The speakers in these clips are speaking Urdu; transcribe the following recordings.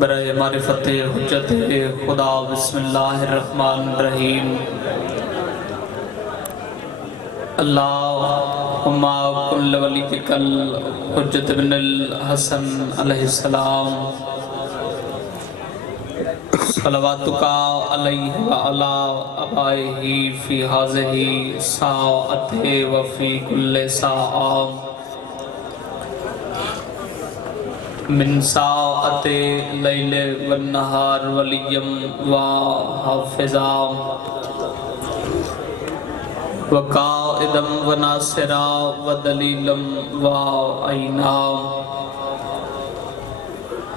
برائے معرفت حجت خدا بسم اللہ الرحمن الرحیم اللہم کل ولیک الحجت بن الحسن علیہ السلام صلواتک علیہ وعلا آبائہ فی ہذہ ساعۃ وفی کل ساعۃ من ساعت لیل والنہار ولیم و حافظا وقائدم و ناصرا و دلیلم و عینا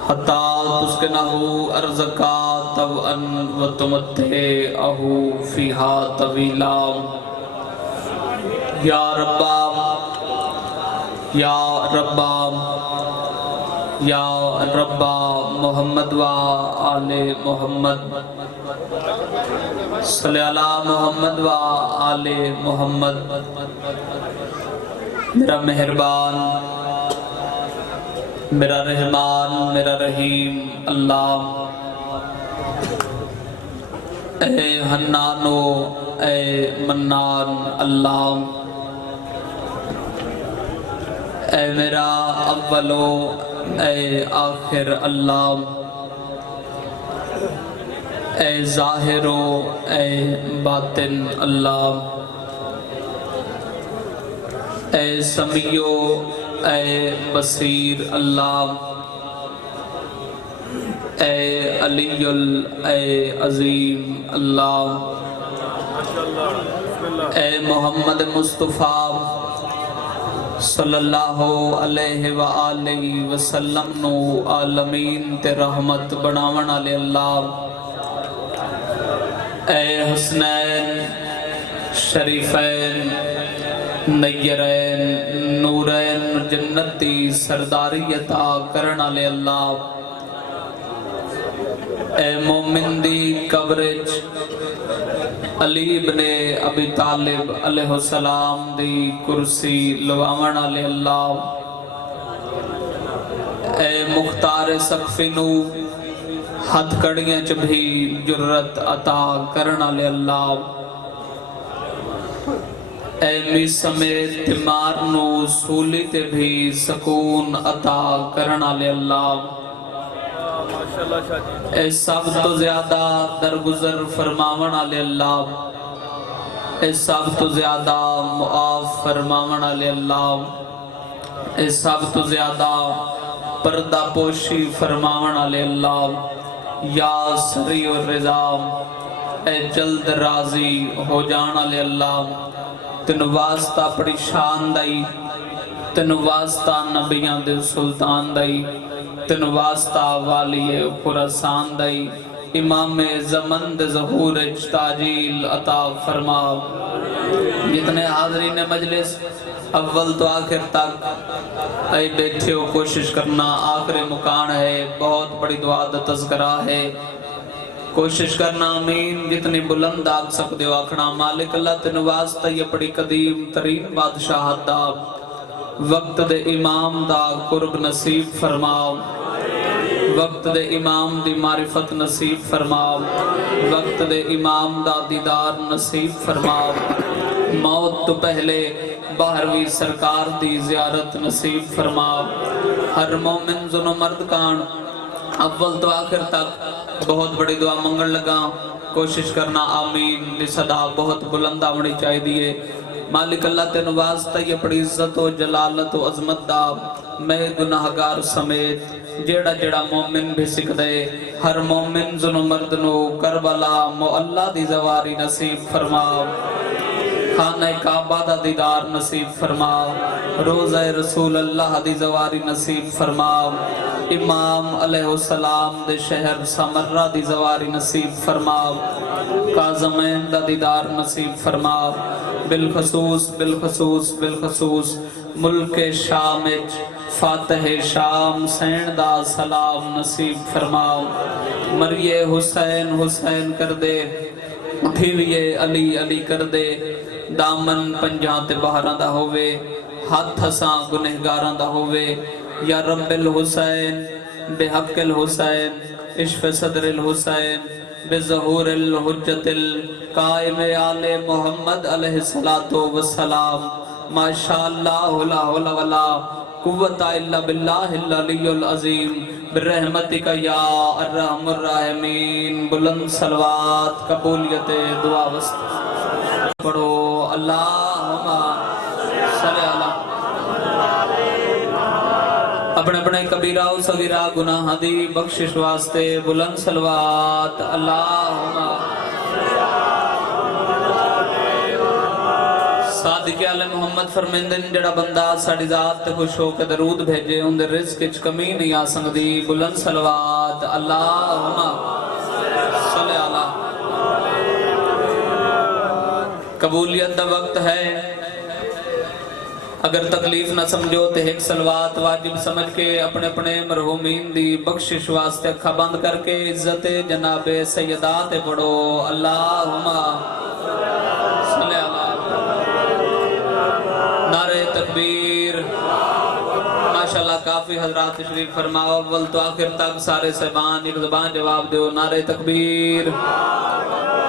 حتی تسکنہو ارزقا طوعاً و تمتعہو فیہا طویلا یا ربا یا ربا یا ربا محمد و آل محمد صلی اللہ محمد و آل محمد میرا مہربان میرا رحمان میرا رحیم اللہ اے حنانو اے منان اللہ اے میرا اولو اے آخر اللہ اے ظاہرو اے باطن اللہ اے سمیع اے بصیر اللہ اے علی اے عظیم اللہ اے محمد مصطفیٰ صلی اللہ علیہ وآلہ وسلم نو عالمین تے رحمت بناون والے اللہ اے حسنین شریفین نیرین نورین جنتی سرداری عطا کرن والے اللہ اے مومن دی قبرچ علی بن ابی طالب علیہ السلام دی کرسی لواون والے اللہ اے مختار سقفی نو ہتھ کڑیاں چ بھی جرت عطا کرن والے اللہ اے می سمیت تیمار نو سولی تے بھی سکون عطا کرن والے اللہ اے سب تو زیادہ درگزر فرماون والے اللہ اے سب تو زیادہ معاف فرماون والے اللہ اے سب تو زیادہ پردہ پوشی فرماون والے اللہ یا سریع الرضا اے جلد راضی ہو جان والے اللہ تن واسطہ بڑی شان دائی تن واسطہ نبیاں دے سلطان دائی تن واسطہ والی خراسان دائی امام زمن دے ظہور تاجیل عطا فرما جتنے حاضرین مجلس اول تو آخر تک اے بیٹھے ہو کوشش کرنا آخر مکان ہے بہت بڑی دعا دا تذکرہ ہے کوشش کرنا آمین جتنی بلند آگ سکتے ہو آکھنا مالک اللہ تن واسطہ یہ بڑی قدیم ترین بادشاہت دا وقت دے امام دا قرب نصیب فرماؤ وقت دے امام دی معرفت نصیب فرماؤ وقت دے امام دا دیدار نصیب فرماؤ موت تو پہلے باہروی سرکار دی زیارت نصیب فرماؤ ہر مومن زن و مرد کان اول تو آخر تک بہت بڑی دعا منگل لگا کوشش کرنا آمین لصدا بہت بلند آمنی چاہی دیئے مالک اللہ تین واسطہ یہ بڑی عزت و جلالت و عظمت دا میں گناہگار سمیت جیڑا جیڑا مومن بھی سکھ دے ہر مومن زن و مردنو کربلا مولا دی زواری نصیب فرماؤ خانہ کعبہ دا دیدار نصیب فرماؤ روزہ رسول اللہ دی زواری نصیب فرماؤ امام علیہ السلام دے شہر سمرہ دی زواری نصیب فرماؤ کاظمین دا دیدار نصیب فرماؤ بالخصوص ملک شامچ فاتح شام سین دا سلام نصیب فرماؤ مریے حسین کر دے اٹھیویے علی کر دے دامن پنجاں تے بہراں دا ہووے ہاتھ ہساں گنہگاراں دا ہووے یا رب الحسین بحق الحسین اشف صدر الحسین بظہور الحجت القائم آل محمد علیہ السلام ماشاءاللہ لا حول ولا قوت الا باللہ العلی العظیم برحمتک یا ارحم الراحمین. بلند صلوات قبولیت دعا وسط پڑھو. اللہم صلی اللہ اپنے اپنے کبیرہ و صغیرہ گناہ دی بخشش واسطے بلند صلوات. اللہم صادق علی محمد فرمیندن جڑا بندہ ساڑی ذات تے خوش ہو کے درود بھیجے ان دے رزق اچ کمی نہیں آ سکدی. بلند صلوات. اللہم صلی اللہ. قبولیت دا وقت ہے. اگر تکلیف نہ سمجھو تے ایک صلوات واجب سمجھ کے اپنے اپنے مرحومین دی بخشش واسطے اکھا بند کر کے عزت جناب سیدات پڑھو. اللہم صلی اللہ. نعرہ تکبیر. ماشاءاللہ کافی حضرات تشریف فرماؤ. اول تو آخر تک سارے صاحبان ایک زبان جواب دیو. نعرہ تکبیر.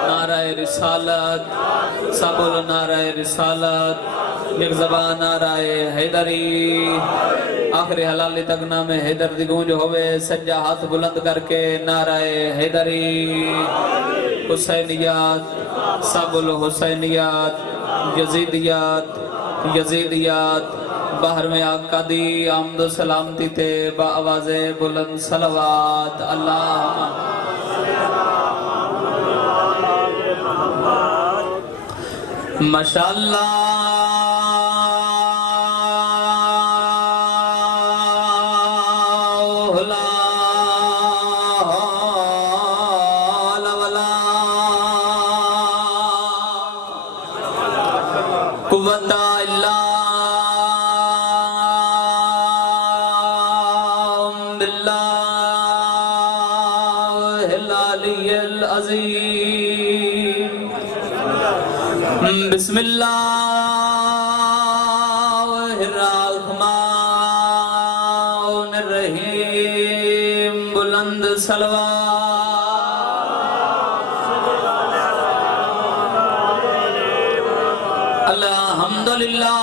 نعرہ رسالت. سب بولو نعرہ رسالت. ایک زبان نعرہ حیدری. آخری حلالی تک نام حیدر دی گونج ہوئے. سجا ہاتھ بلند کر کے نعرہ حیدری. حسینیات. سب بولو حسینیات. یزیدیات. یزیدیات. باہر میں آقا دی آمد و سلامتی تے با آواز بلند صلوات. اللہم ماشاءاللہ قوت الا باللہ العلی العظیم. بسم اللہ الرحمن الرحیم. بلند صلوات. الحمدللہ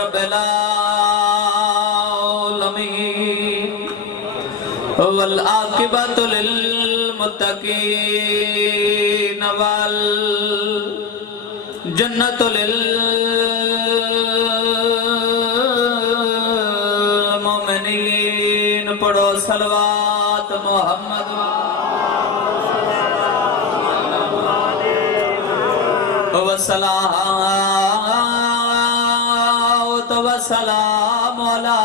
رب العالمین والعاقبۃ للمتقین والجنۃ للمؤمنین. پڑھو صلوات محمد. والصلاة والسلام على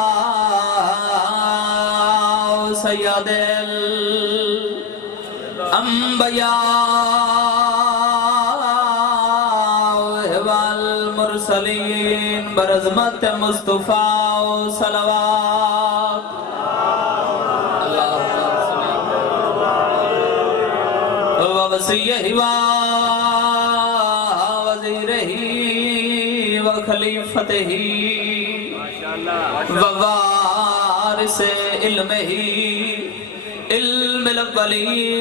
سيد الأنبياء والمرسلين برزمت مصطفى صلوات. ووصيه خلیفتہ ووارث علمہ علم الاولین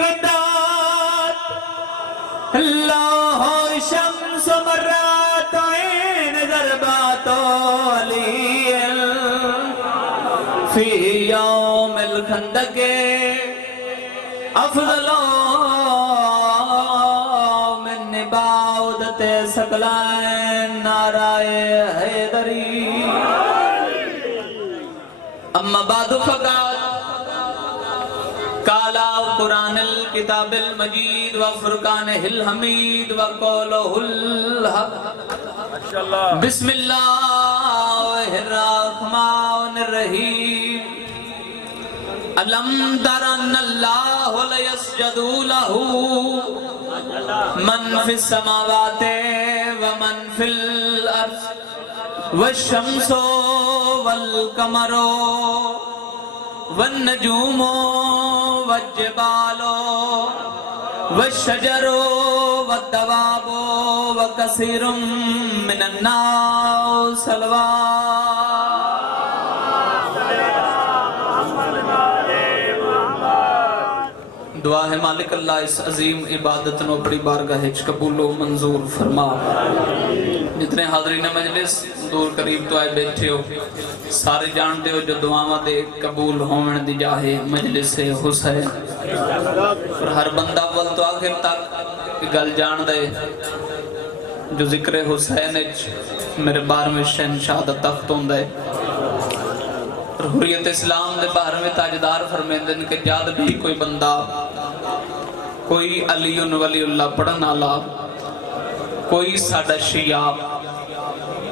ردات اللہ شمس مرات عین ضربات علی فی یوم الخندق افضل من بعودت ثقلین. نعرہ حیدری. اما بعد فقط قال قرآن الكتاب المجید وفرقانہ الحمید وقولہ الحق. بسم اللہ الرحمن الرحیم. ألم تر أن الله ليسجد له من في السماوات ومن في الأرض والشمس والقمر والنجوم والجبال والشجر والدواب وكثير من الناس دعا ہے مالک اللہ اس عظیم عبادت نو بڑی بارگاہ وچ قبول و منظور فرما۔ جتنے حاضرین مجلس دور قریب تو آئے بیٹھے ہو سارے جانتے ہو جو دعاواں دے قبول ہومن دی جاہے مجلس حسین، اور ہر بندہ اول تو آخر تک گل جان دے جو ذکر حسین وچ میرے 12ویں شہنشاہ دا تخت ہوندا ہے، اور حریت اسلام دے 12ویں تاجدار فرمیندن کہ جاد بھی کوئی بندہ کوئی علی ولی اللہ پڑھن والا کوئی ساڈا شیعہ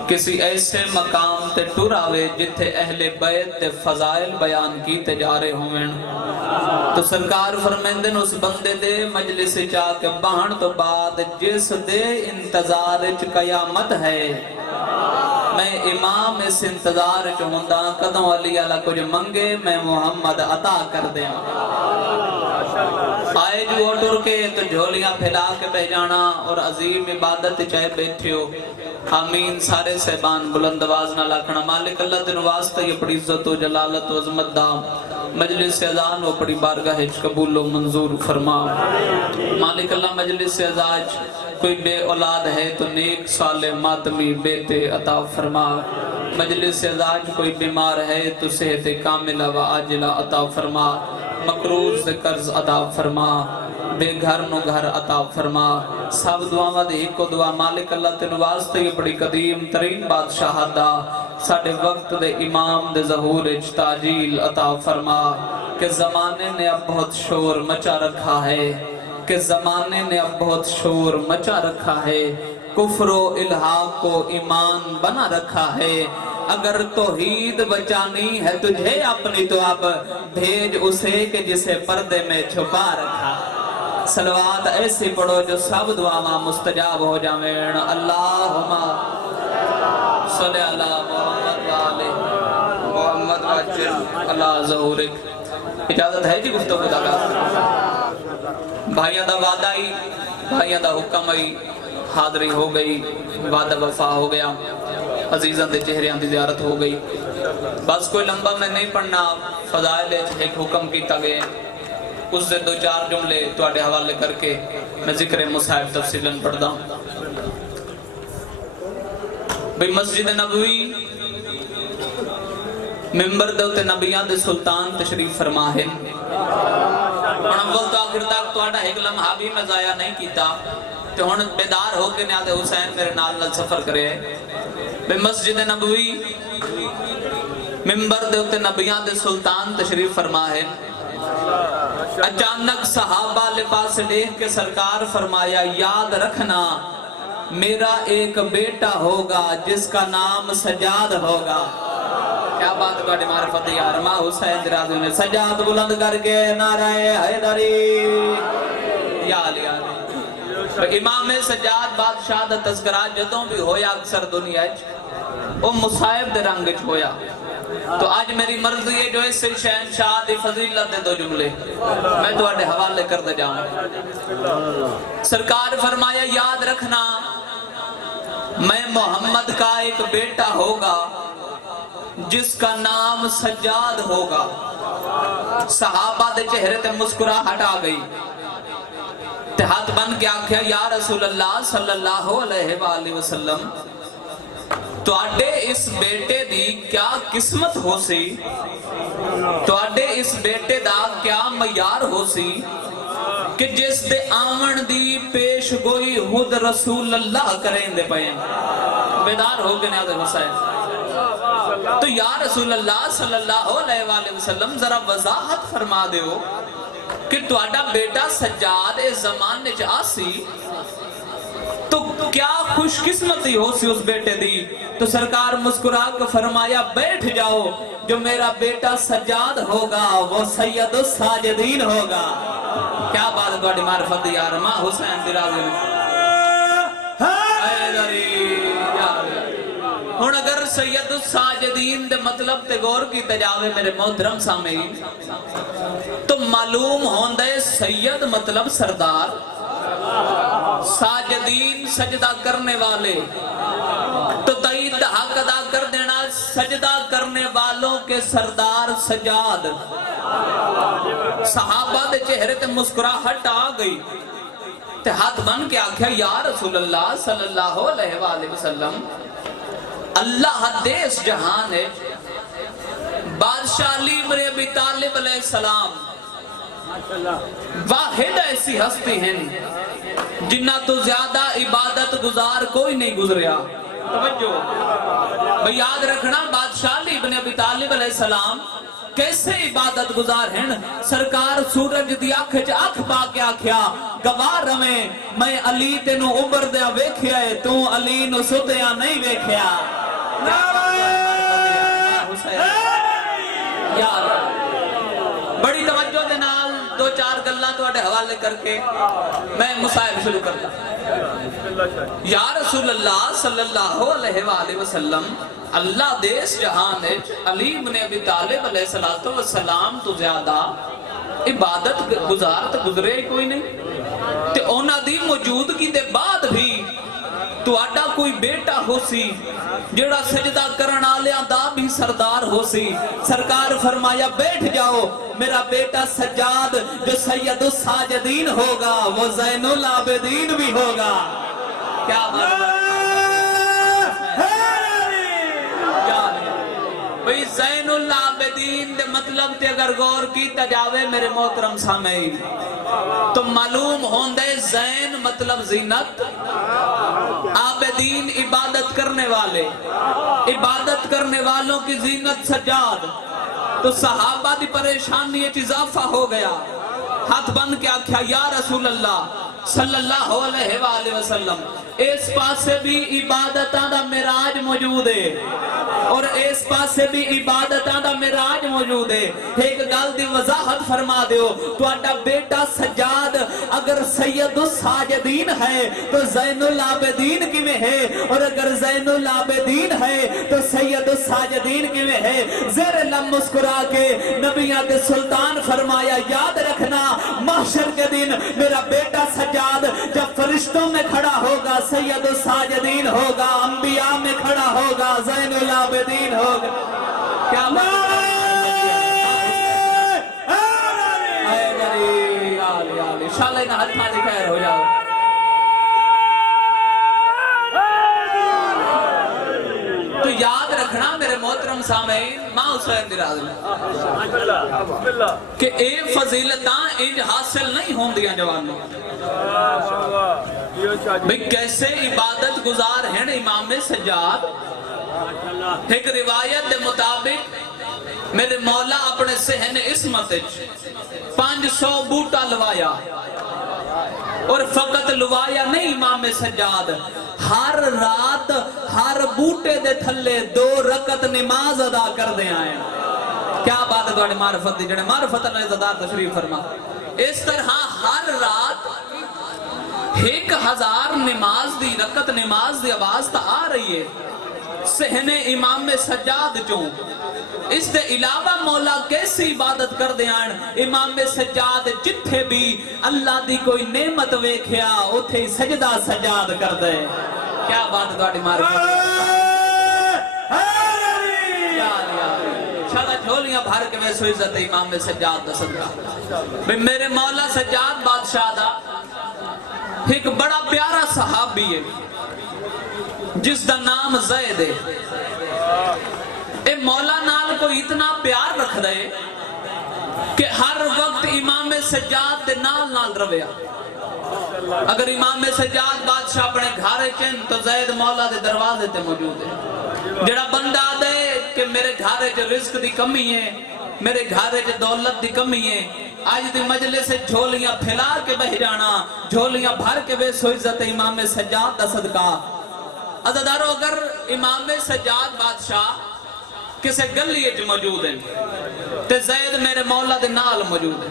کسی ایسے مقام تے ٹر آوے جتھے اہل بیت تے فضائل بیان کیتے جا رہے ہوئیں تو سرکار فرمیندن اس بندے دے مجلس چاہ کے بہن تو بعد جس دے انتظار چ قیامت ہے میں امام اس انتظار چ ہوندا کدوں علی والا کچھ منگے میں محمد عطا کر دیا۔ آئے جو ٹر کے تو جھولیاں پھیلا کے بہ جانا اور عظیم عبادت چاہے بیٹھے ہو آمین سارے صحبان بلند آواز نہ لاکھنا۔ مالک اللہ دن واسطہ یہ بڑی عزت و جلالت و عظمت دا مجلس اذان و بڑی بارگاہ قبول و منظور فرما۔ مالک اللہ مجلس اذان کوئی بے اولاد ہے تو نیک صالح ماتمی بیٹے عطا فرما۔ مجلس اذان کوئی بیمار ہے تو صحت کاملہ و عاجلہ عطا فرما۔ مقروض قرض عطا فرما، بے گھر نو گھر عطا فرما۔ سب دعاواں دی ایک دعا مالک اللہ تین واسطے یہ بڑی قدیم ترین بادشاہ دا ساڑھے وقت دے امام دے ظہور اچ تاجیل عطا فرما کہ زمانے نے اب بہت شور مچا رکھا ہے، کہ زمانے نے اب بہت شور مچا رکھا ہے، کفر و الحاق کو ایمان بنا رکھا ہے۔ اگر توحید بچانی ہے تجھے اپنی تو اب بھیج اسے کہ جسے پردے میں چھپا رکھا۔ صلوات ایسی پڑھو جو سب دعاواں مستجاب ہو جاویں۔ اللہم صلی اللہ محمد وآلہ محمد وعجل اللہ ظہورک۔ اجازت ہے جی گفتگو دا بھائیاں دا وعدہ ہی بھائیاں دا حکم ہی حاضری ہو گئی، وعدہ وفا ہو گیا، عزیزاں دے چہریاں دی زیارت ہو گئی۔ بس کوئی لمبا میں نہیں پڑھنا، فضائل ایک حکم کیتا گئے اس سے دو چار جملے تواڈے حوالے کر کے میں ذکر مصاحب تفصیلاً پڑھدا ہوں۔ بھئی مسجد نبوی ممبر دوتے نبیاں دے سلطان تشریف فرما ہے، اور اول تو آخر تک تواڈا ایک لمحہ بھی میں ضائع نہیں کیتا تو ہن بیدار ہو کے نیاد حسین میرے نال نال سفر کرے۔ بھئی مسجد نبوی ممبر دوتے نبیاں دے سلطان تشریف فرما ہے، اچانک صحابہ لباس دیکھ کے سرکار فرمایا یاد رکھنا میرا ایک بیٹا ہوگا جس کا نام سجاد ہوگا۔ کیا بات ہے معرفت یار ماں حسین درازی نے سجاد بلند کر کے نعرہ حیدری یا علی علی۔ امام سجاد بادشاہ دا تذکرہ جدوں بھی ہویا اکثر دنیا وہ مصائب دے رنگ چ ہویا، تو آج میری مرضی ہے جو اس سے شہنشاہ دی فضیلت دے دو جملے میں تو اڈے حوالے کر دے جاؤں۔ سرکار فرمایا یاد رکھنا میں محمد کا ایک بیٹا ہوگا جس کا نام سجاد ہوگا۔ صحابہ دے چہرے تے مسکراہٹ آ گئی تے ہاتھ بن کے آکھیا یا رسول اللہ صلی اللہ علیہ وآلہ وسلم تو آڈے اس بیٹے دی کیا قسمت ہو سی، تو آڈے اس بیٹے دا کیا معیار ہو سی کہ جس دے آمن دی پیش گوئی خود رسول اللہ کریں دے پائیں۔ بیدار ہو کے نیاد حسین تو یا رسول اللہ صلی اللہ علیہ وآلہ وسلم ذرا وضاحت فرما دے ہو کہ تو آڈا بیٹا سجاد اس زمانے چ آسی تو کیا خوش قسمتی ہو سی اس بیٹے دی۔ تو سرکار مسکرا کے فرمایا بیٹھ جاؤ جو میرا بیٹا سجاد ہوگا وہ سید الساجدین ہوگا۔ کیا بات بڑی معرفت یار ماں حسین درازی ہن اگر سید الساجدین دے مطلب تے غور کی تجاوے میرے محترم سامعین تو معلوم ہوندے سید مطلب سردار، ساجدین سجدہ کرنے والے، تو تائید حق ادا کر دینا سجدہ کرنے والوں کے سردار سجاد۔ صحابہ دے چہرے تے مسکراہٹ آ گئی تے ہاتھ بن کے آکھیا یا رسول اللہ صلی اللہ علیہ وآلہ وسلم، اللہ دیس جہان ہے، بادشاہ علی بن ابی طالب علیہ السلام واحد ایسی ہستی ہیں جنہ تو زیادہ عبادت گزار کوئی نہیں گزریا۔ توجہ یاد رکھنا، بادشاہ علی بن ابی طالب علیہ السلام کیسے عبادت گزار ہیں؟ سرکار سورج دی آنکھ چ آنکھ پا کے آکھیا گواہ رمیں میں علی تینوں عمر دیا ویکھیا ہے، تو علی نو سدیا نہیں ویکھیا۔ بڑی توجہ دے نال دو چار گلاں تواڈے حوالے کر کے میں مسائل شروع کرتا۔ یا رسول اللہ صلی اللہ علیہ وآلہ وسلم، اللہ دیس جہان ہے علی بن ابی طالب علیہ السلام تو زیادہ عبادت گزار تو گزرے کوئی نہیں، تے اونا دی موجودگی دے بعد بھی تو آڈا کوئی بیٹا ہو سی جڑا سجدہ کرن آلیاں دا بھی سردار ہو سی۔ سرکار فرمایا بیٹھ جاؤ، میرا بیٹا سجاد جو سید الساجدین ہوگا وہ زین العابدین بھی ہوگا۔ کیا بات بھئی زین العابدین دے مطلب تے اگر غور کی تجاوے میرے محترم سامعین تو معلوم ہوندے زین مطلب زینت، عابدین عبادت کرنے والے، عبادت کرنے والوں کی زینت سجاد۔ تو صحابہ دی پریشانی اضافہ ہو گیا، ہاتھ بند کے آکھیا یا رسول اللہ صلی اللہ علیہ وآلہ وسلم، اس پاسے بھی عبادتاں دا معراج موجود ہے اور اس پاسے بھی عبادتاں دا معراج موجود ہے۔ ایک گل دی وضاحت فرما دیو، تو آڈا بیٹا سجاد اگر سید الساجدین ہے تو زین العابدین کی میں ہے، اور اگر زین العابدین ہے تو سید الساجدین کی میں ہے۔ زیر لم مسکرا کے نبیات سلطان فرمایا یاد رکھنا محشر کے دن میرا بیٹا سجاد جب فرشتوں میں کھڑا ہوگا سید الساجدین ہوگا، انبیاء میں کھڑا ہوگا زین العابدین ہوگا۔ کیا انشاءاللہ انہا ہتھانی خیر ہو جاؤ۔ تو یاد رکھنا میرے محترم سامعین، ماں حسین دراز کہ اے فضیلتاں انج حاصل نہیں ہوں دیا جوانوں۔ بھئی کیسے عبادت گزار ہیں امام سجاد؟ ایک روایت دے مطابق میرے مولا اپنے صحن عصمت 500 بوٹا لوایا، اور فقط لوایا نہیں امام سجاد، ہر رات ہر بوٹے دے تھلے 2 رکعت نماز ادا کر دے آئے۔ کیا بات ہے تواڈی معرفت دی، جڑے معرفت اللہ عزتدار تشریف فرما۔ اس طرح ہر رات 1000 نماز دی رکعت نماز دی آواز تا آ رہی ہے صحن امام سجاد چوں۔ اس دے علاوہ مولا کیسی عبادت کر دے آن، امام سجاد جتھے بھی اللہ دی کوئی نعمت ویکھیا اتھے سجدہ سجاد کر دے۔ کیا بات ہے تواڈی معرفت، شاید جھولیاں بھر کے ویسو عزت امام سجاد دا صدقہ۔ میرے مولا سجاد بادشاہ دا ایک بڑا پیارا صحابی ہے جس دا نام زید ہے۔ اے مولا نال کو اتنا پیار رکھ دے کہ ہر وقت امام سجاد دے نال رویا۔ اگر امام سجاد بادشاہ اپنے گھارے چن تو زید مولا دے دروازے تے موجود ہے۔ جڑا بندہ دے کہ میرے گھارے چ رزق دی کمی ہے، میرے گھارے چ دولت دی کمی ہے، آج دی مجلس سے جھولیاں پھیلا کے بہ جانا، جھولیاں بھر کے بے سو عزت امام سجاد دا صدقہ۔ عزیزانو اگر امام سجاد بادشاہ کسے گلی اچ موجود ہیں تے زید میرے مولا دے نال موجود ہے،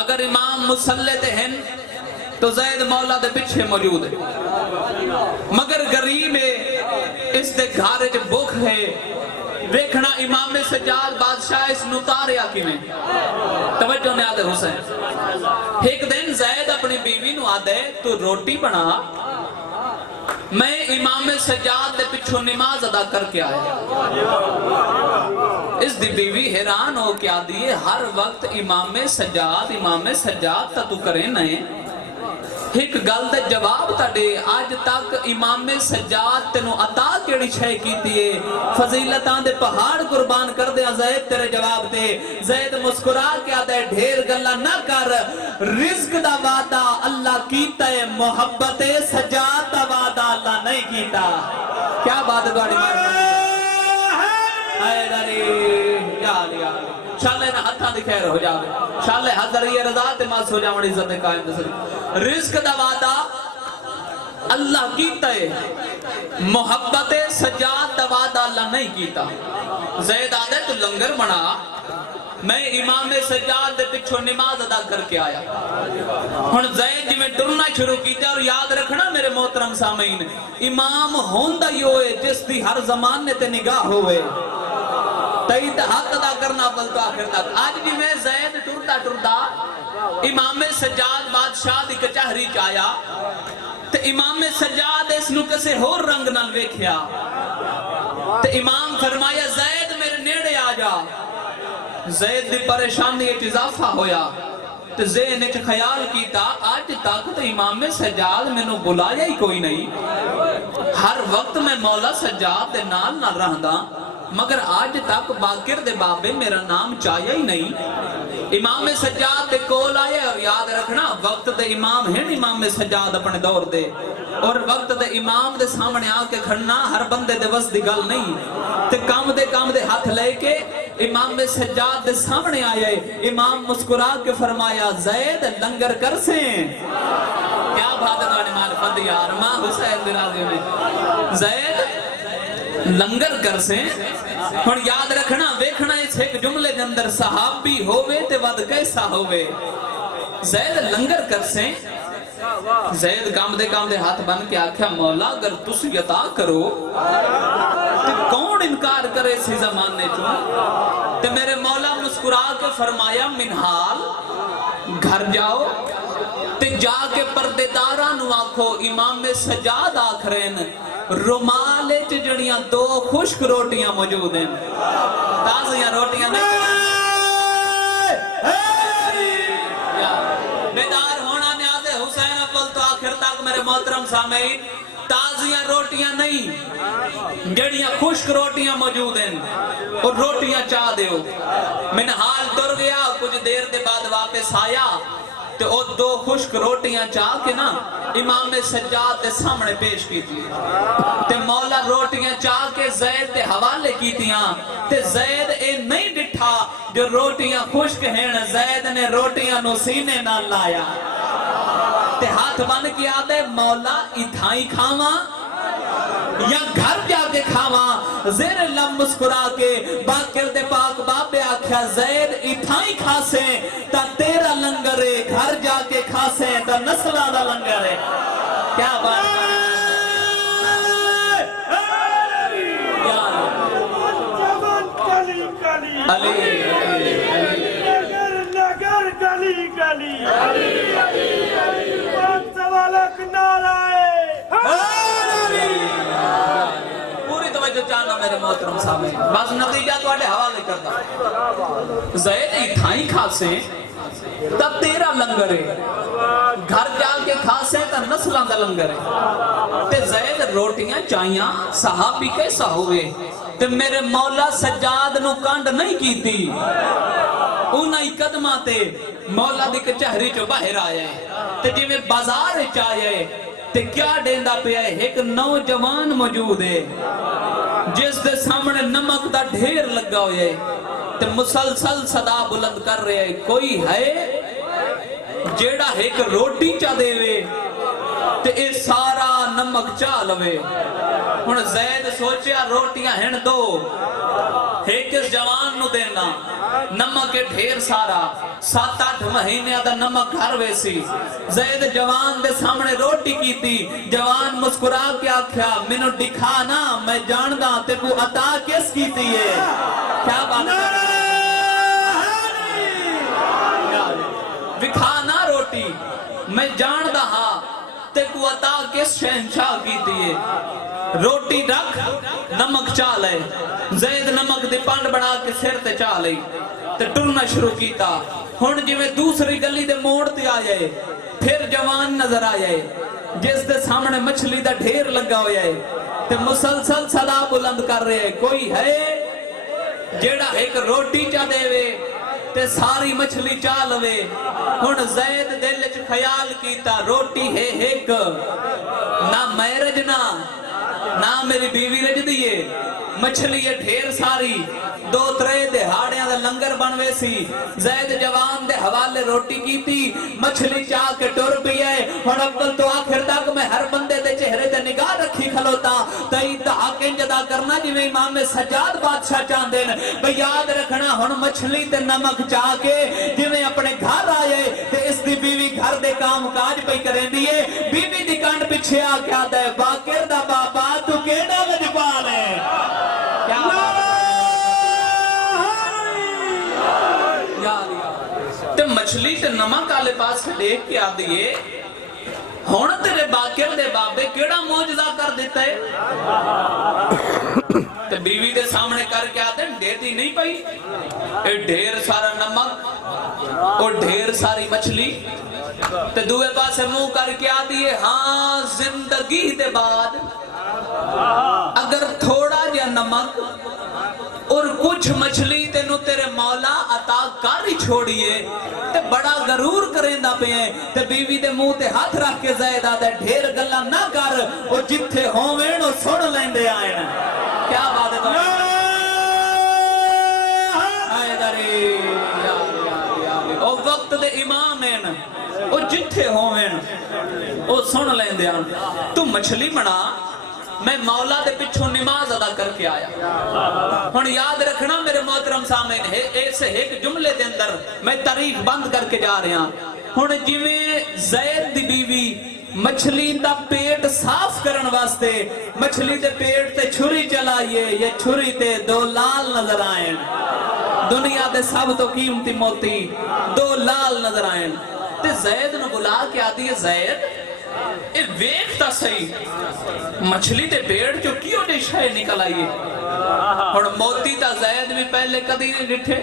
اگر امام مصلی تے ہیں تو زید مولا دے پیچھے موجود ہے، مگر غریب ہے اس اس دے گھر وچ بھوک ہے دیکھنا امام سجاد بادشاہ اس نتاریا کی میں توجہ نے آدھے حسین ایک دن زید اپنی بیوی نو آدھے تو روٹی بنا میں امام سجاد دے پچھو نماز ادا کر کے آیا اس دی بیوی حیران ہو کے آدھی ہے ہر وقت امام سجاد تا تو کرے نئے ایک گل دے جواب تا دے آج تک امام سجاد تینو عطا کیڑی چھے کیتی ہے فضیلتاں دے پہاڑ قربان کر دیا زید تیرے جواب دے زید مسکرا کے آدھے ڈھیر گلہ نہ کر رزق دا وعدہ اللہ کیتا ہے محبت سجاد دا وعدہ اللہ نہیں کیتا کیا بات ہے دواری مارنا اے داری یا علی شاللہ نہ ہتھاں دی خیر ہو جاوے شاللہ حضر یہ رضا تے ماس ہو جاوڑی عزت قائم دسلی رزق دا وعدہ اللہ کیتا ہے محبت سجاد دا وعدہ اللہ نہیں کیتا زید آدھے تو لنگر بنا میں امام سجاد دے پچھو نماز ادا کر کے آیا ہن زید جی میں ڈرنا شروع کیتا اور یاد رکھنا میرے محترم سامعین امام ہوندہ ہی ہوئے جس دی ہر زمانے تے نگاہ ہوئے تیت حق ادا کرنا بلتا آخر تک آج بھی میں زید ٹرتا امام سجاد بادشاہ دی کچہری چایا تو امام سجاد اس نو کسے ہور رنگ نال ویکھیا تو امام فرمایا زید میرے نیڑے آ جا زید دی پریشانی ایک اضافہ ہویا تو زید نے خیال کیتا آج تک تو امام سجاد میں نو بلایا ہی کوئی نہیں ہر وقت میں مولا سجاد دے نال نہ رہندا مگر آج تک باقر دے بابے میرا نام چاہیا ہی نہیں امام سجاد دے کول آئے اور یاد رکھنا وقت دے امام ہیں امام سجاد اپنے دور دے اور وقت دے امام دے سامنے آ کے کھڑنا ہر بندے دے وس دی گل نہیں تے کام دے ہاتھ لے کے امام سجاد دے سامنے آئے امام مسکرا کے فرمایا زید لنگر کر سے کیا بات ہے دوانی معرفت یار ماں حسین درازی میں زید لنگر کر سے اور یاد رکھنا ویکھنا اس ایک جملے دے اندر صحابی ہوئے تے ود کیسا ہوئے زید لنگر کر سے زید کام دے ہاتھ بن کے آکھیا مولا اگر تسی عطا کرو تے کون انکار کرے اسی زمانے چوں تے میرے مولا مسکرا کے فرمایا منحال گھر جاؤ تے جا کے پردے دارانو آکھو امام سجاد آکھرین رومالے جڑیاں دو خشک روٹیاں موجود ہیں تازیاں روٹیاں نہیں بیدار ہونا نیاز حسین اول تو آخر تک میرے محترم سامعین تازیاں روٹیاں نہیں جڑیاں خشک روٹیاں موجود ہیں اور روٹیاں چاہ دیو من حال ٹر گیا کچھ دیر دے بعد واپس آیا تو او دو خشک روٹیاں چاہ کے نا امام سجاد دے سامنے پیش کی تھی تے مولا روٹیاں چاہ کے زید دے حوالے کی تیاں تے زید اے نہیں ڈٹھا جو روٹیاں خشک ہیں زید نے روٹیاں نو سینے نہ لایا تے ہاتھ بن کی آدھے مولا اتھائی کھاواں یا گھر جا کے کھاواں زیر لم مسکرا کے باقر دے پاک بابے آکھیا زید اتھائی کھاسیں تا تیرا لنگر ہے گھر جا کے کھاسیں تا نسلہ دا لنگر ہے کیا بات ہے علی نگر گلی گلی وقت والک نارائے پوری توجہ چاہنا میرے محترم سامنے بس نتیجہ تو آٹے حوالے کرتا زید اتھائی کھاسیں تب تیرا لنگر ہے گھر جا کے کھاسیں تب نسلہ دا لنگر ہے تے زید روٹیاں چاہیاں صحابی کیسا ہوئے تے میرے مولا سجاد نو کانڈ نہیں کی تھی انہی قدماتے مولا دی کچہری چو باہر آئے تے جی میں بازار چاہے تے کیا ڈیندہ پہ آئے ایک نوجوان موجود ہے جس دے سامنے نمک دا ڈھیر لگا ہوئے تے مسلسل صدا بلند کر رہے ہیں کوئی ہے جیڑا ایک روٹی چا دے وے تے اے سارا نمک چا لوے ہن زید سوچیا روٹیاں ہن دو ایک اس جوان نو دینا نمک کے ڈھیر سارا 7-8 مہینے دا نمک گھر ویسی زید جوان دے سامنے روٹی کی تھی جوان مسکرا کے آکھیا مینوں دکھا نا میں جانداں تے کو عطا کس کی تھی ہے کیا بات ہے دکھانا روٹی میں جانداں ہاں تے کو عطا کس شہنشاہ کی تھی ہے روٹی رکھ نمک چالے زید نمک دی پانڈ بڑھا کے سر تے چالے تے ٹرنا شروع کیتا ہن جی میں دوسری گلی دے موڑ تے آئے پھر جوان نظر آئے جس دے سامنے مچھلی دا ڈھیر لگا ہوئے تے مسلسل صدا بلند کر رہے کوئی ہے جیڑا ایک روٹی چا دے وے تے ساری مچھلی چالوے ہن زید دل وچ خیال کیتا روٹی ہے ایک نہ میں رجنا نہ میری بیوی رج دیئے مچھلی یہ ڈھیر ساری 2-3 دہاڑیاں دا لنگر بنوے سی زید جوان دے حوالے روٹی کی تھی مچھلی چاہ کے ٹور پی ہے اور اول تو آخر تک میں ہر بندے دے چہرے دے نگاہ رکھی کھلوتا تئی دہاق انجدہ کرنا جی میں امام سجاد بادشاہ چاندین بھئی یاد رکھنا ہن مچھلی تے نمک چاہ کے جی میں اپنے گھر آئے تے اس دی بیوی گھر دے کام کاج پہ کریں دیئے بیوی دی کانڈ پچھے آ کیا دے باکر دا بابا تو کیڑا وجبال ہے کیا بات تے مچھلی تے نمک آلے پاس دیکھ کے آ دیئے ہون تیرے باکر دے بابے کیڑا موجزہ کر دیتا ہے تے بیوی دے سامنے کر کے آتے دیتی نہیں پئی اے ڈھیر سارا نمک اور ڈھیر ساری مچھلی تے دوے پاسے منہ کر کے آ دیئے ہاں زندگی دے بعد اگر تھوڑا جا نمک اور کچھ مچھلی تینو تیرے مولا عطا کاری چھوڑیے تے بڑا غرور کریں دا پہ ہیں تے بیوی دے منہ تے ہاتھ رکھ کے زید آدھے ڈھیر گلہ نہ کر اور جتھے ہوویں اور سن لیندے آئیں کیا بات ہے تو آئے داری او وقت دے امام ہیں او جتھے ہوویں او سن لیندے آئیں تو مچھلی بنا میں مولا دے پچھوں نماز ادا کر کے آیا ہن یاد رکھنا میرے محترم سامعین ایسے ایک جملے دے اندر میں تاریخ بند کر کے جا رہا ہن جویں زید دی بیوی مچھلی دا پیٹ صاف کرن واسطے مچھلی دے پیٹ تے چھری چلائیے یہ چھری تے 2 لال نظر آئیں دنیا دے سب تو قیمتی موتی 2 لال نظر آئیں تے زید نو بلا کے آدھی ہے زید اے ویکھتا صحیح مچھلی تے پیڑ جو کیوں نے شاہ نکل آئیے اور موتی تا زید بھی پہلے کدی نہیں ڈٹھے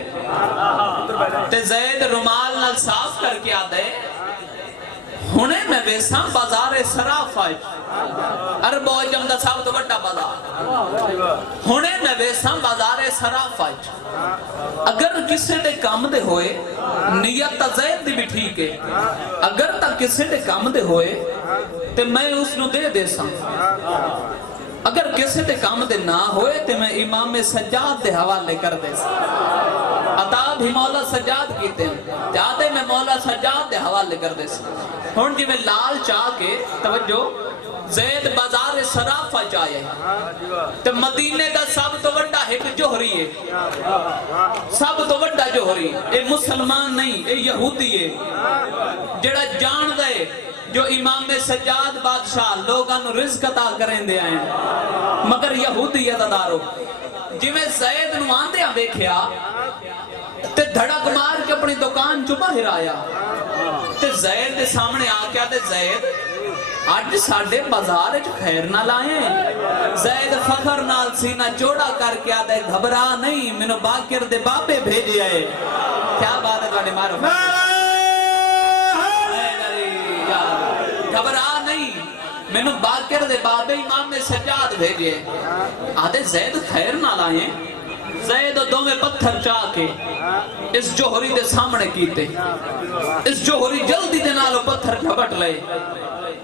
تے زید رومال نال صاف کر کے آدھے ہونے میں ویساں بازار سراف آئے عرب و عجم دا صاحب تو بڑا بازار ہونے میں ویساں بازار سراف آئے اگر کسی دے کام دے ہوئے نیت تا زید دی بھی ٹھیک ہے اگر تا کسی دے کام دے ہوئے تے میں اس نو دے ساں اگر کسی دے کام دے نہ ہوئے تے میں امام سجاد دے حوالے کر دے ساں عطا بھی مولا سجاد کیتے ہیں جادے میں مولا سجاد دے حوالے کر دے ساں ہون جی میں لال چاہ کے توجہ زید بازار سرافہ چاہے تے مدینے دا سب تو وڈا ایک جوہری ہے سب تو وڈا جوہری اے مسلمان نہیں اے یہودی ہے جڑا جان دے جو امام سجاد بادشاہ لوگاں نو رزق عطا کریں دے آئیں مگر یہودی عطادارو جی میں زید نو آندے ویکھیا تے دھڑک مار کے اپنی دکان چ باہر آیا تے زید دے سامنے آ کے آتے زید آج ساڑھے بازار جو خیر نہ لائیں زید فخر نال سینہ چوڑا کر کے آتے گھبرا نہیں منو باکر دے باپے بھیجے آئے کیا بات ہے تو آنے مارو گھبرا نہیں منو باکر دے باپے امام سجاد بھیجے آتے زید خیر نہ لائیں زید دو میں پتھر چاہ کے اس جوہری دے سامنے کیتے اس جوہری جلدی دے نالو پتھر گھبٹ لے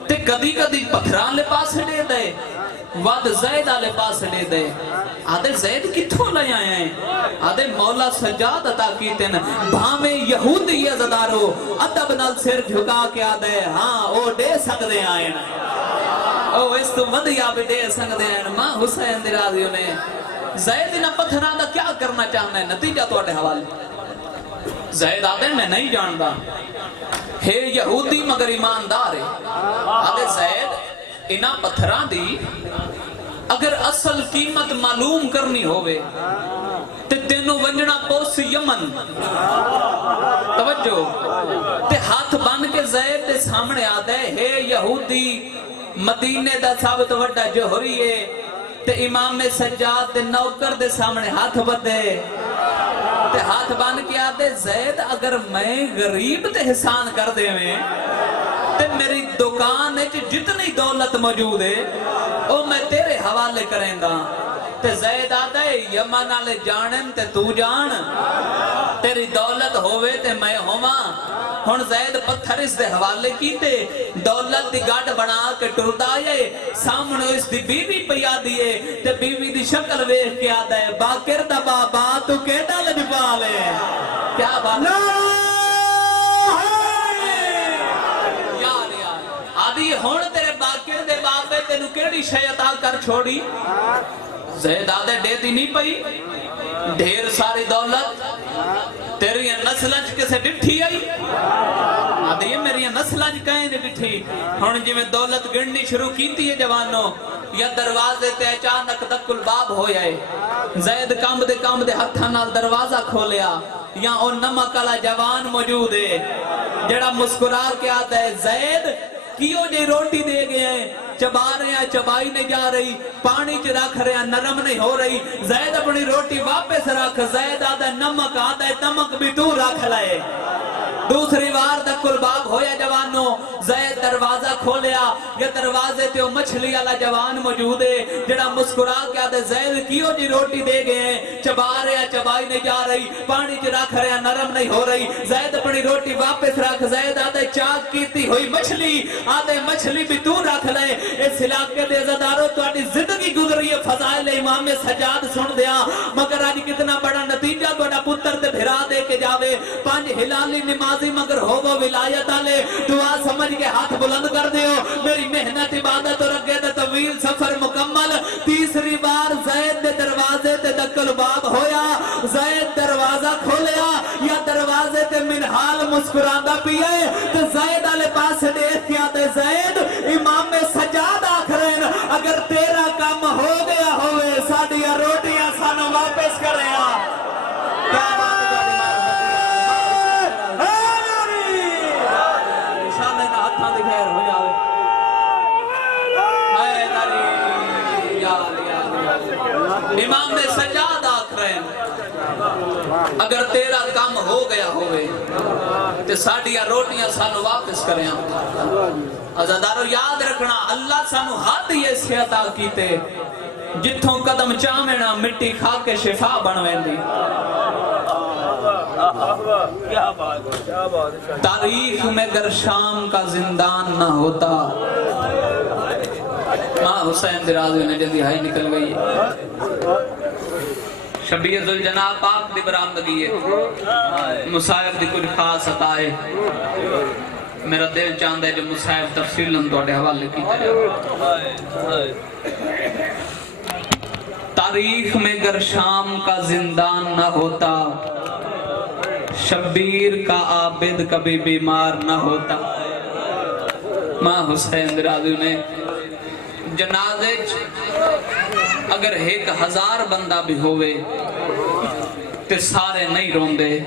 تے کدی کدی پتھران لے پاس دے دے واد زید آلے پاس دے دے آدھے زید کتھوں لے آئے ہیں آدھے مولا سجاد عطا کیتے ہیں بھامے یہودی عزدارو ادب نال سر جھکا کے آدھے ہاں او دے سکتے آئے ہیں او اس تو مدیا بھی دے سکتے ہیں ماں حسین دی راضیوں نے زید انہاں پتھراں دا کیا کرنا چاہنا ہے نتیجہ تواڈے حوالے زید آدھے میں نہیں جاندا ہے یہودی مگر ایماندار ہے آدھے زید انہاں پتھراں دی اگر اصل قیمت معلوم کرنی ہوئے تے تینوں ونجنا پوسی یمن توجہ تے ہاتھ بن کے زید دے سامنے آدھے ہے یہودی مدینے دا ثابت وڈا جوہری ہے تے امام سجاد دے نوکر دے سامنے ہاتھ بدے تے ہاتھ بن کے آدھے زید اگر میں غریب تے احسان کر دے میں تے میری دکان جتنی دولت موجود ہے او میں تیرے حوالے کریں گا تے زید آدھا ہے یمن آلے جانن تے تو جان تیری دولت ہوئے تے میں ہواں ہن زید پتھر اس دے حوالے کی تے دولت دی گاڑ بنا کے ٹردہ آئے سامنے اس دی بیوی پیا دیئے تے بیوی دی شکل ویخ کے آدھا ہے باکر دا بابا تو کیڑا لجپا لے کیا بات یار آدھی ہون تیرے باکر دے بابے تینو کیڑی شیطا کر چھوڑی زید آدھے دے دی نہیں پئی ڈھیر ساری دولت تیری نسلنج کسے ڈٹھی آئی آدھے یہ میری نسلنج کہیں نہیں ڈٹھی ہون جی میں دولت گرنی شروع کیتی ہے جوانوں یا دروازے تے اچانک دکل باب ہو جائے زید کام دے ہتھاں نال دروازہ کھولیا یا او نمک والا جوان موجود ہے جڑا مسکرا کے آتا ہے زید کیوں جی روٹی دے گئے ہیں چبا رہے ہیں چبائی نہیں جا رہی پانی چ رکھ رہے ہیں نرم نہیں ہو رہی زید اپنی روٹی واپس رکھ زید آدھا نمک آدھا ہے نمک بھی تو رکھ لائے دوسری بار دکل باب ہویا جوانوں زید دروازہ کھولیا یا دروازے تے مچھلی والا جوان موجود ہے جڑا مسکرا کے آدھے زید کیوں جی روٹی دے گئے ہیں چبا رہے ہیں چبائی نہیں جا رہی پانی چ رکھ رہے ہیں نرم نہیں ہو رہی زید اپنی روٹی واپس رکھ زید آدھے چاک کیتی ہوئی مچھلی آدھے مچھلی بھی تو رکھ لے اس علاقے دے عزتدارو تواڈی زندگی گزری ہے فضائل امام سجاد سن دیا مگر آج کتنا بڑا نتیجہ تواڈا پتر تے بھرا دے کے جاوے پانچ ہلالی نمازی مگر ہو وہ ولایت آلے دعا سمجھ کے ہاتھ بلند کر دیو میری محنت عبادت اور رگے دے طویل سفر مکمل تیسری بار زید دے دروازے تے دکل باب ہویا زید دروازہ کھولیا یا دروازے تے منحال مسکراندہ پیئے تو زید آلے پاس دیکھ کیا تے زید امام سجاد آخرین اگر تیرا کام ہو گیا ہوئے ساڑھیا روٹیاں سانو واپس کریا کیا بات امام سجاد آخرین اگر تیرا کام ہو گیا ہوئے تے ساڑھیا روٹیاں سانو واپس کریں عزادارو یاد رکھنا اللہ سانو حد یہ سے عطا کیتے جتھوں قدم چامینا مٹی کھا کے شفا بنویں دی تاریخ میں گر شام کا زندان نہ ہوتا ماں حسین درازی نے جلدی ہائی نکل گئی شبیہ ذوالجناب پاک دی برآمدگی ہے مصائب دی کچھ خاص عطائے میرا دل چاہتا ہے جو مصائب تفصیلاً توڑے حوالے کی جائے تاریخ میں گر شام کا زندان نہ ہوتا شبیر کا عابد کبھی بیمار نہ ہوتا ماں حسین درازی نے جنازے اگر 1000 بندہ بھی ہوئے تے سارے نہیں روندے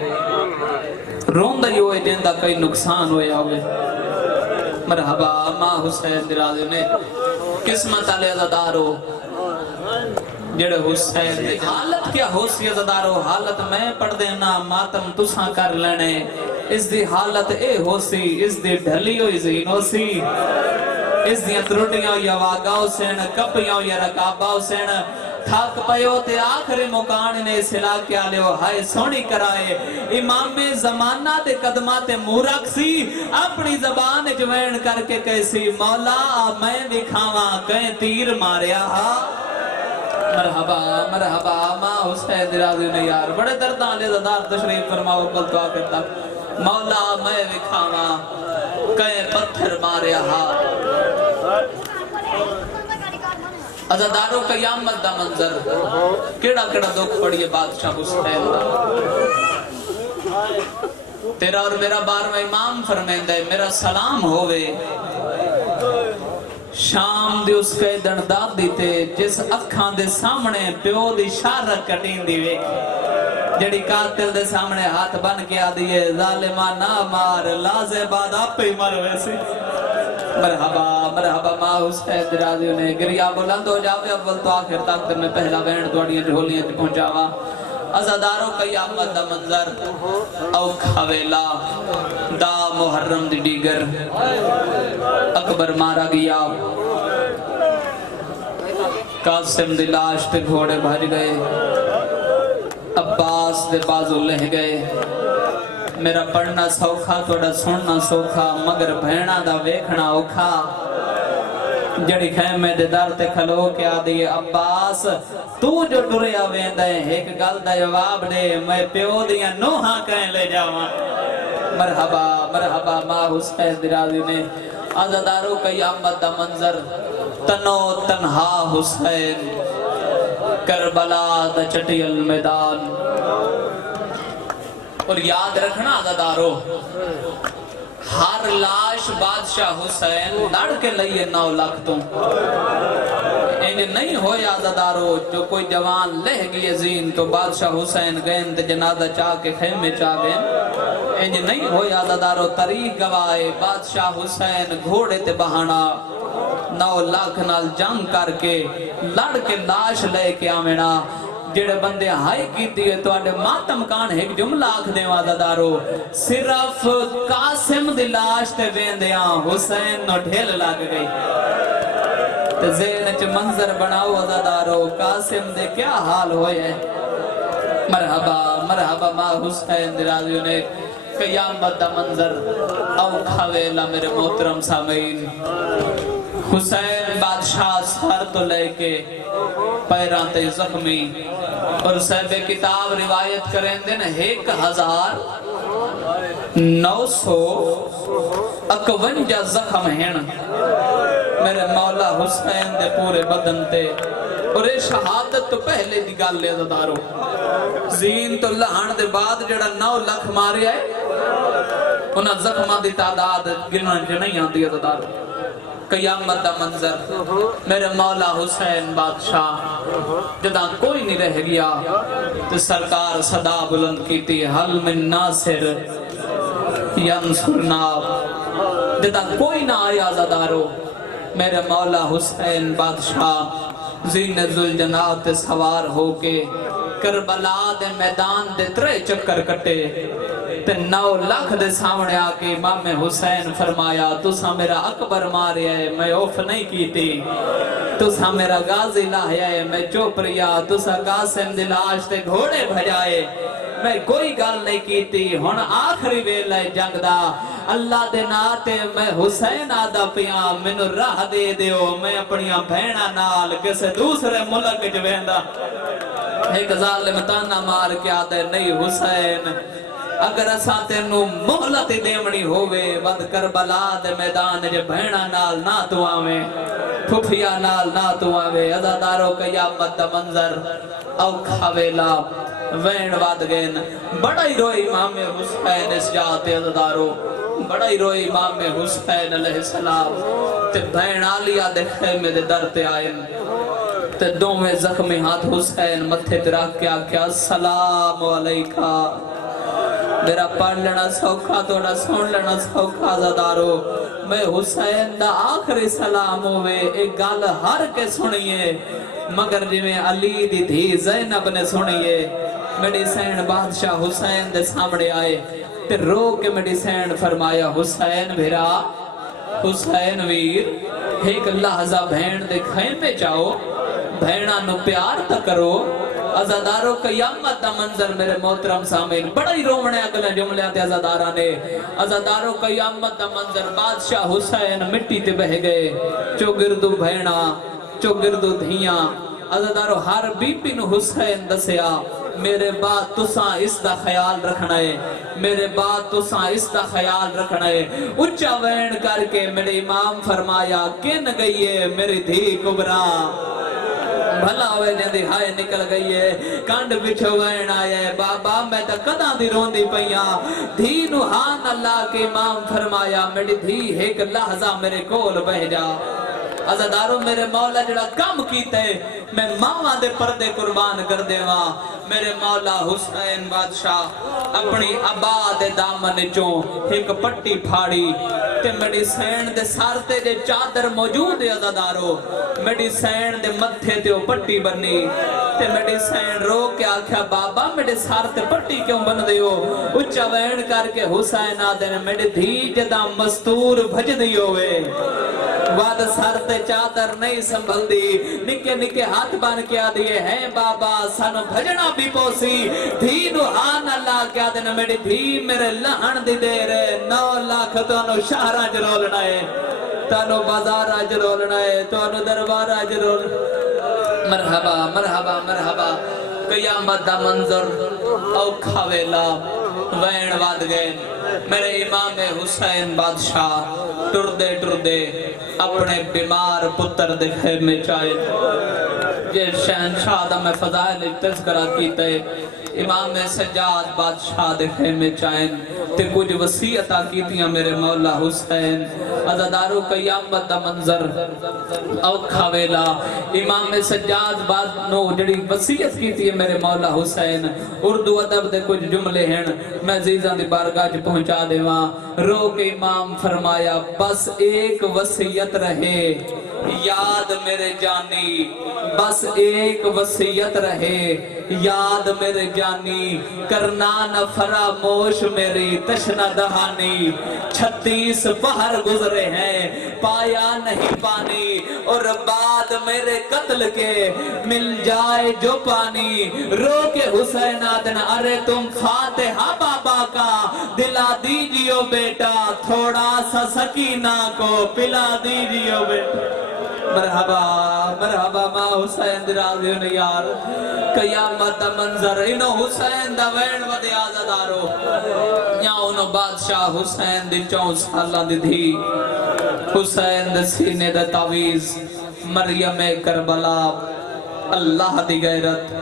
روندہ ہی ہوئے جندہ کئی نقصان ہوئے ہوئے مرحبا ماں حسین درازی نے قسمت علی عزادارو جڑے حسین دے حالت کیا ہو سی عزادارو حالت میں پڑھ دینا ماتم تساں کر لینے اس دی حالت اے ہو سی اس دی ڈھلی ہوئی زین ہو سی اس دیاں ترٹیاں یا واگاؤ سین کپیاں یا رکاباؤ سین تھاک پیو تے آخری مکان نے اس علاقے آلے وہ ہائے سونی کرائے امام زمانہ دے قدمات مورک سی اپنی زبان جوین کر کے کیسی مولا میں دکھاواں کہیں تیر ماریا ہا مرحبا مرحبا ماں حسین درازی نے یار بڑے دردان لے زدار تشریف فرماؤ کل دعا کرتا مولا میں دکھاواں کہیں پتھر ماریا ہا عزادارو قیامت دا منظر کیڑا کیڑا دکھ پڑیے بادشاہ حسین دا تیرا اور میرا بارواں امام فرمیندہ ہے میرا سلام ہوئے شام دی اس کے دنداد دیتے جس اکھاں دے سامنے پیو دی شارت کٹین دی ویکھی جڑی قاتل دے سامنے ہاتھ بن کے آدھئے ظالمہ نہ مار لازے بعد آپ پہ ہی مر ویسے مرحبا مرحبا ماں حسین درازیوں نے گریا بلند ہو جاوے اول تو آخر تک میں پہلا بینڈ دوڑیاں جھولیاں تے پہنچاوا عزادارو قیامت دا منظر اوکھا ویلا دا محرم دی ڈیگر اکبر مارا گیا قاسم دی لاش تے گھوڑے بھج گئے عباس دے بازو لہ گئے میرا پڑھنا سوکھا توڑا سننا سوکھا مگر بھینا دا ویکھنا اوکھا جڑی خیمے دے در تے کھلو کے آدھی عباس تو جو ڈریا ویندہ ہے ایک گل دا جواب دے میں پیو دیا نوہاں کہیں لے جاواں مرحبا مرحبا ماں حسین درازی نے عزادارو قیامت دا منظر تنو تنہا حسین کربلا دا چٹی المیدان اور یاد رکھنا عزادارو ہر لاش بادشاہ حسین لڑ کے لئیے 9 لاکھ تو انہیں نہیں ہویا عزادارو جو کوئی جوان لہ گئی زین تو بادشاہ حسین گئن تے جنازہ چاہ کے خیمے چاہ گئن انہیں نہیں ہویا عزادارو طریق گوائے بادشاہ حسین گھوڑے تے بہانا 9 لاکھ نال جنگ کر کے لڑ کے لاش لے کے آمنا جڑے بندے ہائی کیتی ہے تو آڈے ماتم کان ایک جملہ آکھ دیں عزادارو صرف قاسم دی لاش تے بیندیاں حسین نو ڈھیل لگ گئی تے ذہن چ منظر بناؤ عزادارو قاسم دے کیا حال ہوئے مرحبا مرحبا ماں حسین درازیوں نے قیامت دا منظر اوکھا ویلا میرے محترم سامعین حسین بادشاہ سر تو لے کے پیران تے زخمی اور صاحب کتاب روایت کریں دن 1951 زخم ہیں میرے مولا حسین دے پورے بدن تے اور یہ شہادت تو پہلے دی گال لے عزادارو زین تو لہن دے بعد جڑا 9 لاکھ مارے آئے انہاں زخمہ دی تعداد گنن جو نہیں آن دی عزادارو قیامت دا منظر میرے مولا حسین بادشاہ جداں کوئی نہیں رہ گیا تو سرکار صدا بلند کیتی حل من ناصر ینصرنا جداں کوئی نہ آیا عزادارو میرے مولا حسین بادشاہ زین ذوالجناح تے سوار ہو کے کربلا دے میدان دے 3 چکر کٹے تے 9 لاکھ دے سامنے آکے امام حسین فرمایا تُسا میرا اکبر مارے ہے میں اوف نہیں کیتی تُسا میرا غازی لاہیا ہے میں چوپ ریا تُسا قاسم دی لاش تے گھوڑے بھجائے میں کوئی گال نہیں کیتی ہن آخری ویلہ جنگ دا اللہ دے ناتے میں حسین آدھا پیاں مینو راہ دے دیو میں اپنیاں بھینا نال کسے دوسرے ملک جویندہ ایک ظالم تانا مار کے آدھے نہیں حسین اگر اساں تینو مہلت دیونی ہوئے ود کربلا دے میدان جے بھینا نال نہ تو آویں پھپھیا نال نہ تو آویں عزادارو قیامت دا منظر اوکھا ویلا وین واد گین بڑا ہی روئی امام حسین اس جاتے عزادارو بڑا ہی روئی امام حسین علیہ السلام تے بھین آلیا دے خیمے دے در تے آئین تے دومیں زخمی ہاتھ حسین متھے تراک کیا کیا السلام علیکہ میرا پڑھ لینا سوکھا توڑا سن لینا سوکھا عزادارو میں حسین دا آخری سلام ہوئے ایک گال ہر کے سنیے مگر جی میں علی دی تھی زینب نے سنیے میری سین بادشاہ حسین دے سامنے آئے تے رو کے میری سین فرمایا حسین بھیرا حسین ویر ایک لحظہ بھین دے خیمے چاہو بھینا نو پیار تا کرو عزادارو قیامت دا منظر میرے محترم سامین بڑا ہی رومنے اگلے جملے آتے عزادارانے عزادارو قیامت دا منظر بادشاہ حسین مٹی تے بہ گئے چو گردو بھینا چو گردو دھیاں عزادارو ہر بی بی نو حسین دسیا میرے بعد تساں اس دا خیال رکھنا ہے میرے بعد تساں اس دا خیال رکھنا ہے اچھا وین کر کے میرے امام فرمایا کن گئی ہے میری دھی کبرا بھلا ہوئے جندی ہائے نکل گئی ہے کانڈ بچھو وین آیا ہے بابا میں تا کداں دی روندی پئیاں دھی نو ہان اللہ کے امام فرمایا میری دھی ایک لحظہ میرے کول بہ جا عزادارو میرے مولا جڑا کم کیتے میں ماما دے پردے قربان کر دے ماں میرے مولا حسین بادشاہ اپنی ابا دے دامن چوں ایک پٹی پھاڑی تے میری سین دے سارتے دے چادر موجود ہے عزادارو میری سین دے متھے تے پٹی بنی تے میری سین رو کے آکھیا بابا میرے سارتے پٹی کیوں بن دے ہو اچھا وین کر کے حسین آدھے میرے دھی جدا مستور بھج دی ہوئے واد سارتے چادر نہیں سنبھل دی نکے نکے ہاتھ بان کیا دیئے ہیں بابا سانو بھجنا بھی پوسی دھی نو ہان اللہ کیا دینا میری دھی میرے لہن دی دے رہے 9 لاکھ تو انو شہرہ جرولنا ہے تو انو بازارہ جرولنا ہے تو انو دربارہ جرولنا مرحبا مرحبا مرحبا قیامت دا منظر اوکھا ویلا وین واد گئے میرے امام حسین بادشاہ ٹردے اپنے بیمار پتر دے خیمے چائے یہ شہنشاہ دا میں فضائل تذکرہ کیتے امام سجاد بادشاہ دے خیمے چائیں تے کچھ وسیعتہ کیتیاں میرے مولا حسین عزادارو قیامت دا منظر اوکھا ویلا امام سجاد بعد نو جڑی وسیعت کیتی ہے میرے مولا حسین اردو ادب دے کچھ جملے ہیں میں عزیزاں دی بارگاہ چ پہنچا دے وہاں رو کے امام فرمایا بس ایک وسیعت رہے یاد میرے جانی بس ایک وسیعت رہے یاد میرے جانی کرنا نہ فراموش میری تشنہ دہانی 36 بہر گزرے ہیں پایا نہیں پانی اور بعد میرے قتل کے مل جائے جو پانی رو کے حسین آدن ارے تم فاتحہ بابا کا دلا دیجیو بیٹا تھوڑا سا سکینہ کو پلا دیجیو بیٹا مرحبا مرحبا ماں حسین درازیوں نے یار قیامت دا منظر انہو حسین دا وین ودے آزادارو یا انہو بادشاہ حسین دی 4 سالہ دی دھی حسین دا سینے دا تعویز مریم کربلا اللہ دی غیرت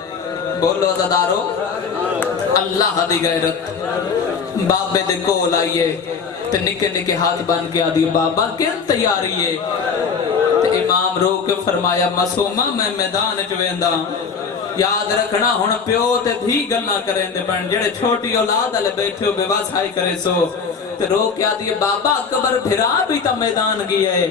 بولو آزادارو اللہ دی غیرت بابے دے کول آئیے تے نکے نکے ہاتھ بان کے آدھی بابا کن تیاری ہے امام رو کے فرمایا مسومہ میں میدان چویندہ یاد رکھنا ہون پیو تے دھی گلنا کریں دے پڑھن جڑے چھوٹی اولاد علی بیٹھے ہو بے باس ہائی کرے سو تے رو کیا دیئے بابا قبر بھرا بھی تا میدان گیا ہے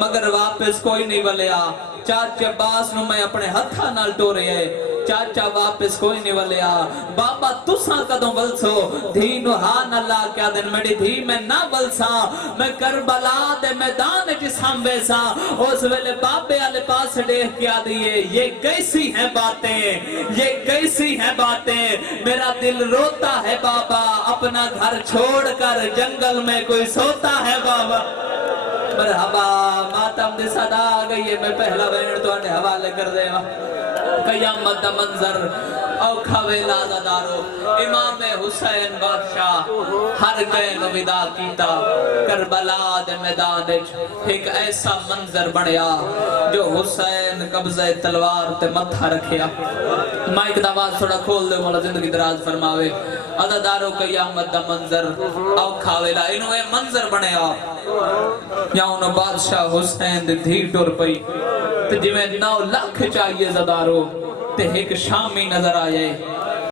مگر واپس کوئی نہیں ولیا چاچا باس نو میں اپنے ہتھا نال ٹورے ہے چاچا واپس کوئی نہیں ولیا بابا تساں کدوں ولسو دھی نو ہان اللہ کیا دن میری دھی میں نہ ولسا میں کربلا دے میدان جسام بیسا اس ویلے بابے آلے پاس دیکھ کیا دیئے یہ کیسی ہیں باتیں یہ کیسی ہیں باتیں میرا دل روتا ہے بابا اپنا گھر چھوڑ کر جنگل میں کوئی سوتا ہے بابا مرحبا ماتم دی صدا آگئی ہے میں پہلا وین تو انہیں حوالے کر دے گا قیامت دا منظر اوکھا ویلا آزادارو امام حسین بادشاہ ہر کہیں ودا کیتا کربلا دے میدان ایک ایسا منظر بنیا جو حسین قبضہ تلوار تے متھا رکھیا مائک دا آواز تھوڑا کھول دے مولا زندگی دراز فرماوے عزادارو قیامت دا منظر اوکھا ویلا انہوں اے منظر بنیا یا انہوں بادشاہ حسین دے دھی ٹور پئی تے جی میں 9 لاکھ چاہیے عزادارو تے ایک شامی نظر آئے